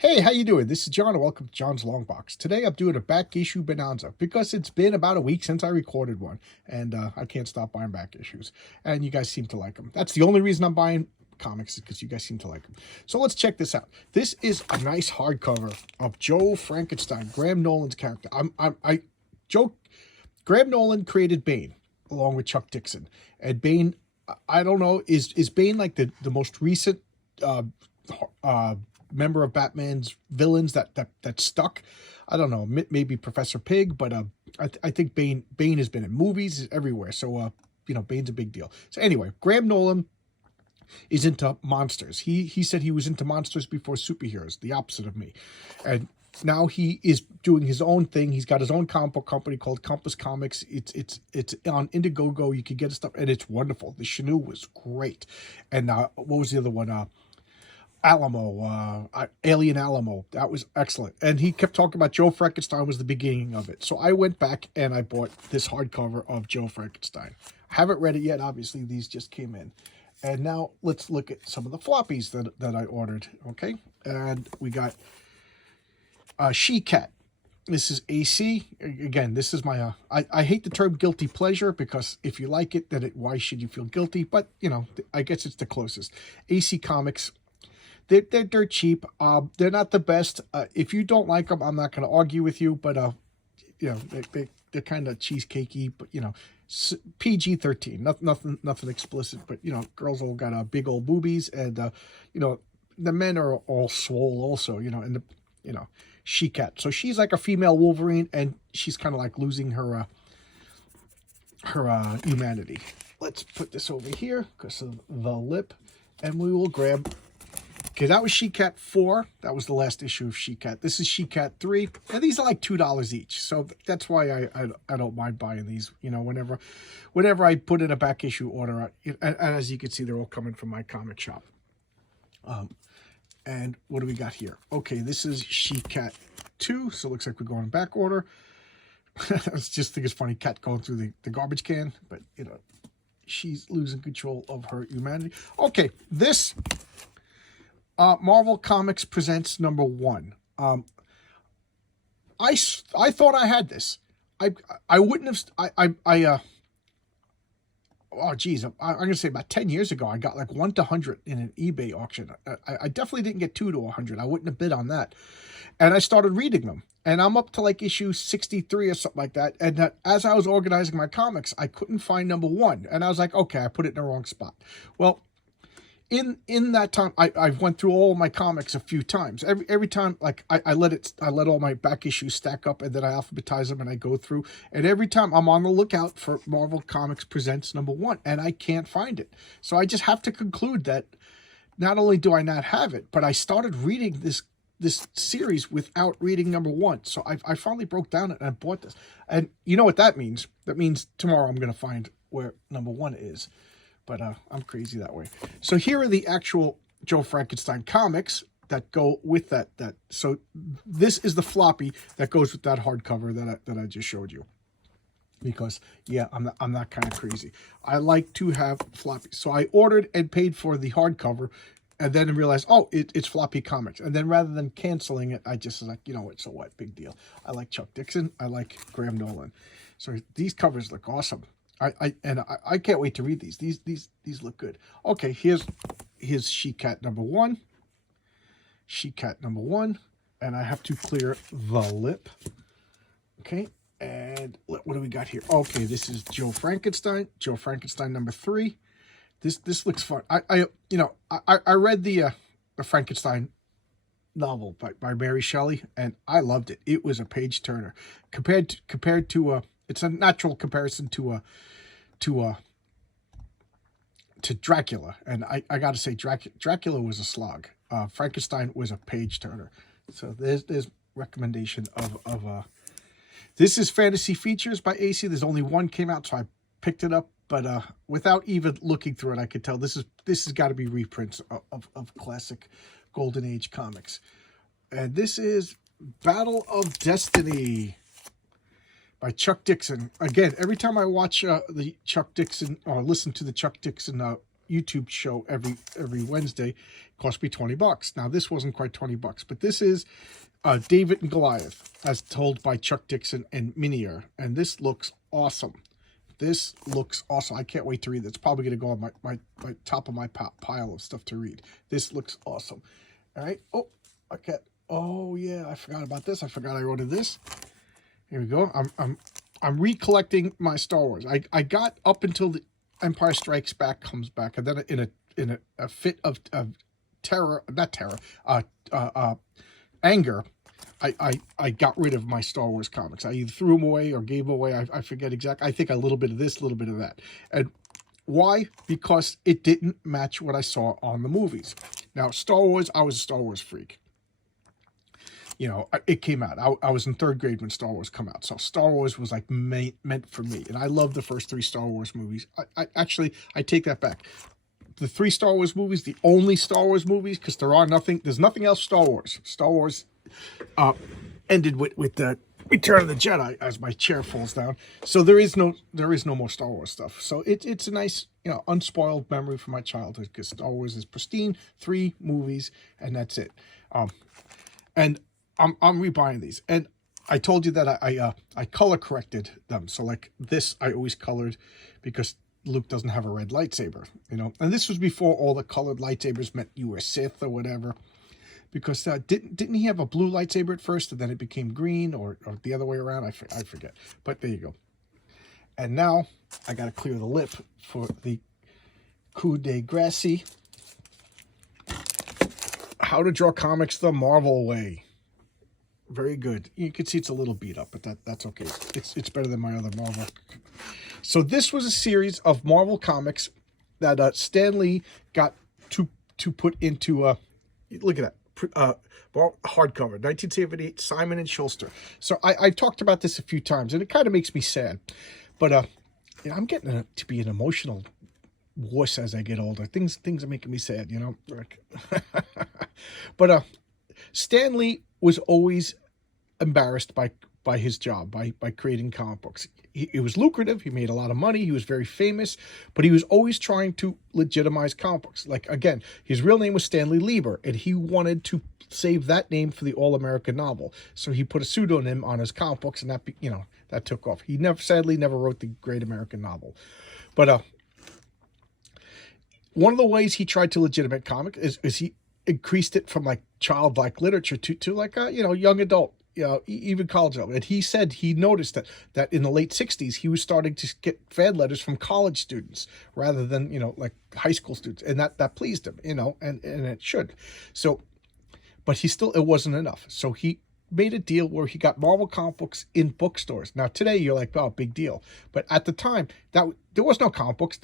Hey, how you doing? This is John, and welcome to John's Long Box. Today I'm doing a Backissue Bonanza because it's been about a week since I recorded one, and I can't stop buying back issues. And you guys seem to like them. That's the only reason I'm buying comics, is because you guys seem to like them. So let's check this out. This is a nice hardcover of Joe Frankenstein, Graham Nolan's character. Graham Nolan created Bane along with Chuck Dixon, and Bane, I don't know, is Bane like the most recent member of Batman's villains that stuck? I don't know, maybe Professor Pig, but I think Bane has been in movies everywhere, so Bane's a big deal. So anyway, Graham Nolan is into monsters. He said he was into monsters before superheroes, the opposite of me, and now he is doing his own thing. He's got his own comic book company called Compass Comics. It's on Indiegogo. You can get his stuff, and it's wonderful. The Canoe was great, and what was the other one? Alien Alamo. That was excellent. And he kept talking about Joe Frankenstein was the beginning of it. So I went back and I bought this hardcover of Joe Frankenstein. I haven't read it yet. Obviously, these just came in. And now let's look at some of the floppies that I ordered. Okay. And we got She-Cat. This is AC. Again, this is my, I hate the term guilty pleasure, because if you like it, then why should you feel guilty? But, I guess it's the closest. AC Comics. They're dirt cheap. They're not the best. If you don't like them, I'm not going to argue with you. But they're kind of cheesecakey. But PG-13. Nothing explicit. But girls all got big old boobies, and the men are all swole also. And She-Cat. So she's like a female Wolverine, and she's kind of like losing her humanity. Let's put this over here because of the lip, and we will grab. Okay, that was She-Cat 4. That was the last issue of She-Cat. This is She-Cat 3. And these are like $2 each. So that's why I don't mind buying these, whenever I put in a back issue order. And as you can see, they're all coming from my comic shop. And what do we got here? Okay, this is She-Cat 2. So it looks like we're going in back order. I just think it's funny, cat going through the garbage can. But, she's losing control of her humanity. Okay, this... Marvel Comics Presents #1. I thought I had this. I wouldn't have. Oh geez, I'm gonna say about 10 years ago, I got like 1 to 100 in an eBay auction. I definitely didn't get 2 to 100. I wouldn't have bid on that. And I started reading them, and I'm up to like issue 63 or something like that. And as I was organizing my comics, I couldn't find #1, and I was like, okay, I put it in the wrong spot. Well, in that time, I went through all my comics a few times. Every time, like I let all my back issues stack up, and then I alphabetize them and I go through. And every time I'm on the lookout for Marvel Comics Presents #1, and I can't find it. So I just have to conclude that not only do I not have it, but I started reading this series without reading #1. So I finally broke down it and I bought this. And you know what that means? That means tomorrow I'm going to find where #1 is. But I'm crazy that way. So here are the actual Joe Frankenstein comics that go with that. So this is the floppy that goes with that hardcover that I just showed you. Because yeah, I'm not kind of crazy. I like to have floppies. So I ordered and paid for the hardcover, and then realized, oh, it's floppy comics. And then rather than canceling it, I just was like, you know what? So what? Big deal. I like Chuck Dixon. I like Graham Nolan. So these covers look awesome. I can't wait to read these. These look good. Okay, here's She-Cat #1. She-Cat #1, and I have to clear the lip. Okay, and what do we got here? Okay, this is Joe Frankenstein. Joe Frankenstein #3. This looks fun. I read the Frankenstein novel by Mary Shelley, and I loved it. It was a page turner compared to it's a natural comparison to Dracula, and I got to say Dracula was a slog. Frankenstein was a page turner. So there's recommendation of this is Fantasy Features by AC. There's only one came out, so I picked it up, but without even looking through it, I could tell this has got to be reprints of classic Golden Age comics. And this is Battle of Destiny by Chuck Dixon. Again, every time I watch the Chuck Dixon or listen to the Chuck Dixon YouTube show every Wednesday. It cost me $20. Now, this wasn't quite $20, but this is David and Goliath, as told by Chuck Dixon and Minier, and this looks awesome. This looks awesome. I can't wait to read it. It's probably going to go on my top of my pile of stuff to read. This looks awesome. All right. Oh, okay. Oh yeah, I forgot about this. I forgot I ordered this. Here we go. I'm recollecting my Star Wars. I got up until the Empire Strikes Back comes back, and then in a fit of terror, not terror, anger, I got rid of my Star Wars comics. I either threw them away or gave them away. I forget exactly. I think a little bit of this, a little bit of that. And why? Because it didn't match what I saw on the movies. Now, Star Wars, I was a Star Wars freak. You know, it came out. I was in 3rd grade when Star Wars come out. So Star Wars was like meant for me. And I love the first 3 Star Wars movies. I take that back. The 3 Star Wars movies, the only Star Wars movies, because there's nothing else Star Wars. Star Wars ended with the Return of the Jedi, as my chair falls down. So there is no more Star Wars stuff. So it's a nice, you know, unspoiled memory from my childhood, because Star Wars is pristine, 3 movies, and that's it. And I'm rebuying these, and I told you that I color corrected them. So like this, I always colored because Luke doesn't have a red lightsaber, you know. And this was before all the colored lightsabers meant you were Sith or whatever. Because didn't he have a blue lightsaber at first, and then it became green, or the other way around? I forget. But there you go. And now I got to clear the lip for the coup de grace. How to Draw Comics the Marvel Way. Very good. You can see it's a little beat up, but that's okay. It's better than my other Marvel. So this was a series of Marvel comics that Stan Lee got to put into look at that. Hardcover, 1978, Simon and Schuster. So I talked about this a few times, and it kind of makes me sad. But you know, I'm getting to be an emotional wuss as I get older. Things are making me sad, you know. But Stan Lee was always embarrassed by his job, by creating comic books. It was lucrative. He made a lot of money. He was very famous, but he was always trying to legitimize comic books. Like, again, his real name was Stanley Lieber, and he wanted to save that name for the All-American Novel. So he put a pseudonym on his comic books, and that took off. He sadly never wrote the Great American Novel. But one of the ways he tried to legitimate comic is he increased it from like childlike literature to like a young adult, even college level. And he said he noticed that in the late 60s he was starting to get fan letters from college students rather than like high school students, and that pleased him, and it should. So, but it wasn't enough. So he made a deal where he got Marvel comic books in bookstores. Now today you're like, oh, big deal, but at the time there was no comic books.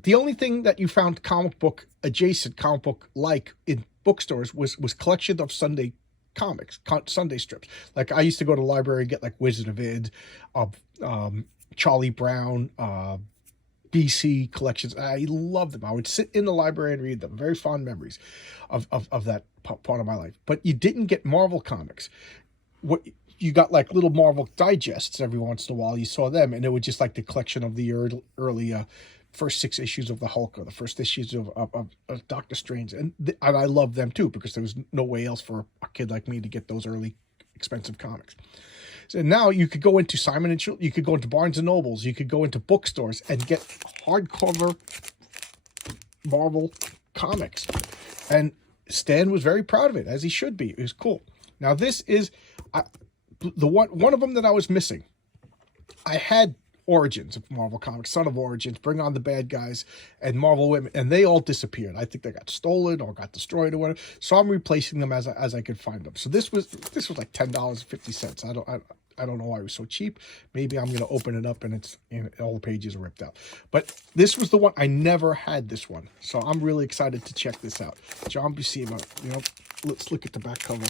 The only thing that you found comic book adjacent, comic book like in bookstores was collection of Sunday comics, Sunday strips. Like I used to go to the library and get like Wizard of Id, Charlie Brown, BC collections. I loved them. I would sit in the library and read them. Very fond memories of that part of my life. But you didn't get Marvel comics. What you got, like little Marvel digests every once in a while. You saw them, and it was just like the collection of the early first 6 issues of the Hulk, or the first issues of Doctor Strange, and I love them too, because there was no way else for a kid like me to get those early expensive comics. So now you could go into Simon and Schuster, you could go into Barnes and Nobles, you could go into bookstores and get hardcover Marvel comics, and Stan was very proud of it, as he should be. It was cool. Now this is one of them that I was missing. I had Origins of Marvel Comics, Son of Origins, Bring On the Bad Guys, and Marvel Women, and they all disappeared. I think they got stolen or got destroyed or whatever. So I'm replacing them as I could find them. So this was like $10.50. I don't know why it was so cheap. Maybe I'm going to open it up and all the pages are ripped out. But this was the one. I never had this one, so I'm really excited to check this out. John Buscema. Let's look at the back cover.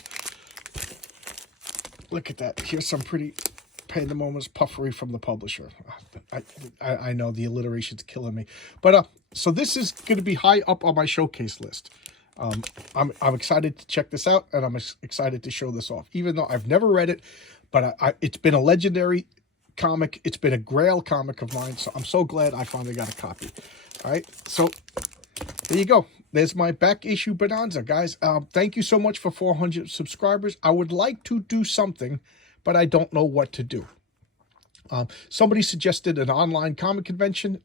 Look at that. Here's some pretty pandemonious puffery from the publisher. I know the alliteration's killing me, but so this is going to be high up on my showcase list. I'm excited to check this out, and I'm excited to show this off, even though I've never read it. But it's been a legendary comic. It's been a grail comic of mine, so I'm so glad I finally got a copy. All right, so there you go. There's my back issue bonanza, guys. Thank you so much for 400 subscribers. I would like to do something, but I don't know what to do. Somebody suggested an online comic convention.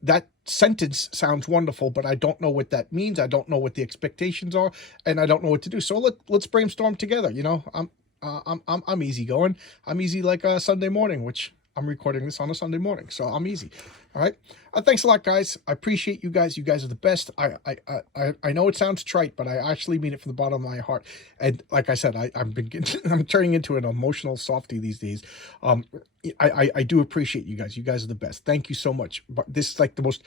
That sentence sounds wonderful, but I don't know what that means. I don't know what the expectations are, and I don't know what to do. So let's brainstorm together. You know, I'm easygoing. I'm easy like a Sunday morning, which I'm recording this on a Sunday morning, so I'm easy. All right. Thanks a lot, guys. I appreciate you guys. You guys are the best. I know it sounds trite, but I actually mean it from the bottom of my heart. And like I said, I'm turning into an emotional softie these days. I do appreciate you guys. You guys are the best. Thank you so much. But this is like the most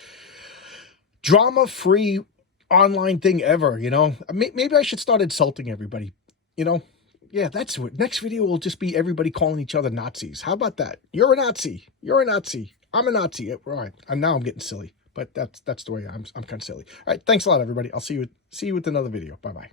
drama-free online thing ever. You know, maybe I should start insulting everybody. You know. Yeah, that's what. Next video will just be everybody calling each other Nazis. How about that? You're a Nazi. You're a Nazi. I'm a Nazi. All right. And now I'm getting silly. But that's the way I'm kind of silly. All right. Thanks a lot, everybody. I'll see you with another video. Bye-bye.